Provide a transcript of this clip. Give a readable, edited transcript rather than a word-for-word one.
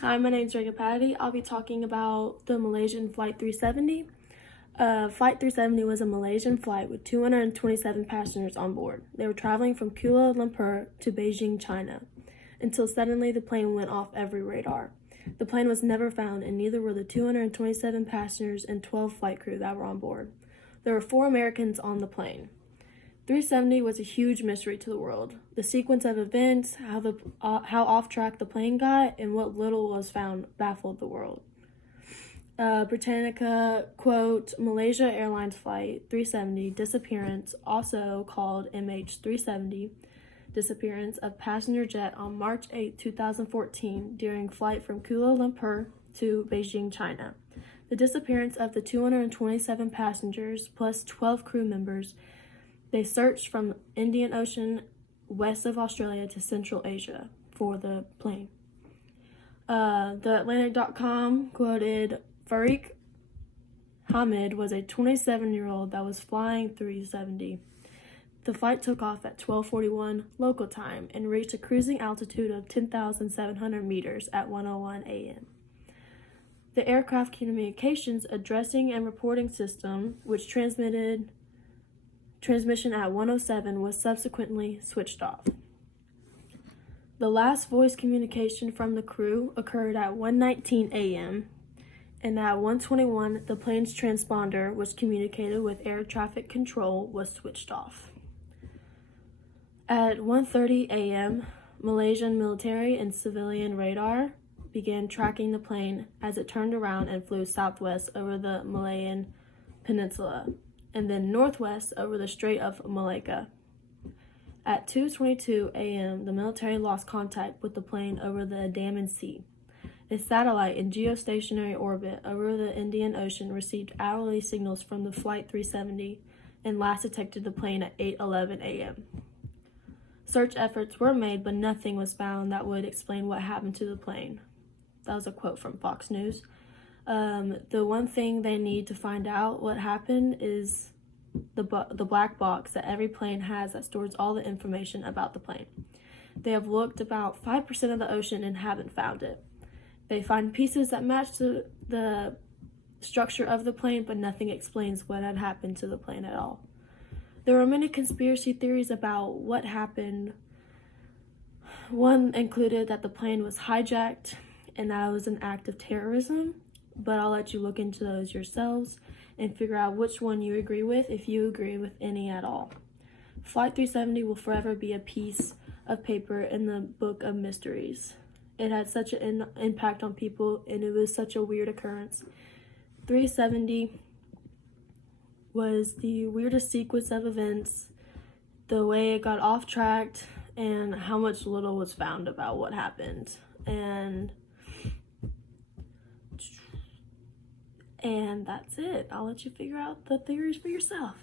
Hi, my name is Rega Patty. I'll be talking about the Malaysian Flight 370. Flight 370 was a Malaysian flight with 227 passengers on board. They were traveling from Kuala Lumpur to Beijing, China, until suddenly the plane went off every radar. The plane was never found, and neither were the 227 passengers and 12 flight crew that were on board. There were 4 Americans on the plane. 370 was a huge mystery to the world. The sequence of events, how off track the plane got, and what little was found baffled the world. Britannica, quote, Malaysia Airlines Flight 370 disappearance, also called MH370, disappearance of passenger jet on March 8, 2014 during flight from Kuala Lumpur to Beijing, China. The disappearance of the 227 passengers plus 12 crew members. They searched from Indian Ocean west of Australia to Central Asia for the plane. The Atlantic.com quoted Farik Hamid was a 27-year-old that was flying 370. The flight took off at 12:41 local time and reached a cruising altitude of 10,700 meters at 1:01 a.m. The aircraft communications addressing and reporting system, which transmission at 1:07 was subsequently switched off. The last voice communication from the crew occurred at 1:19 a.m. and at 1:21 the plane's transponder, which communicated with air traffic control, was switched off. At 1:30 a.m., Malaysian military and civilian radar began tracking the plane as it turned around and flew southwest over the Malayan Peninsula, and then northwest over the Strait of Malacca. At 2:22 a.m., the military lost contact with the plane over the Andaman Sea. A satellite in geostationary orbit over the Indian Ocean received hourly signals from the Flight 370 and last detected the plane at 8:11 a.m. Search efforts were made, but nothing was found that would explain what happened to the plane. That was a quote from Fox News. The one thing they need to find out what happened is the black box that every plane has that stores all the information about the plane. They have looked about 5% of the ocean and haven't found it. They find pieces that match the structure of the plane, but nothing explains what had happened to the plane at all. There were many conspiracy theories about what happened. One included that the plane was hijacked and that it was an act of terrorism, but I'll let you look into those yourselves and figure out which one you agree with, if you agree with any at all. Flight 370 will forever be a piece of paper in the book of mysteries. It had such an impact on people, and it was such a weird occurrence. 370 was the weirdest sequence of events, the way it got off track, and how much little was found about what happened. And that's it. I'll let you figure out the theories for yourself.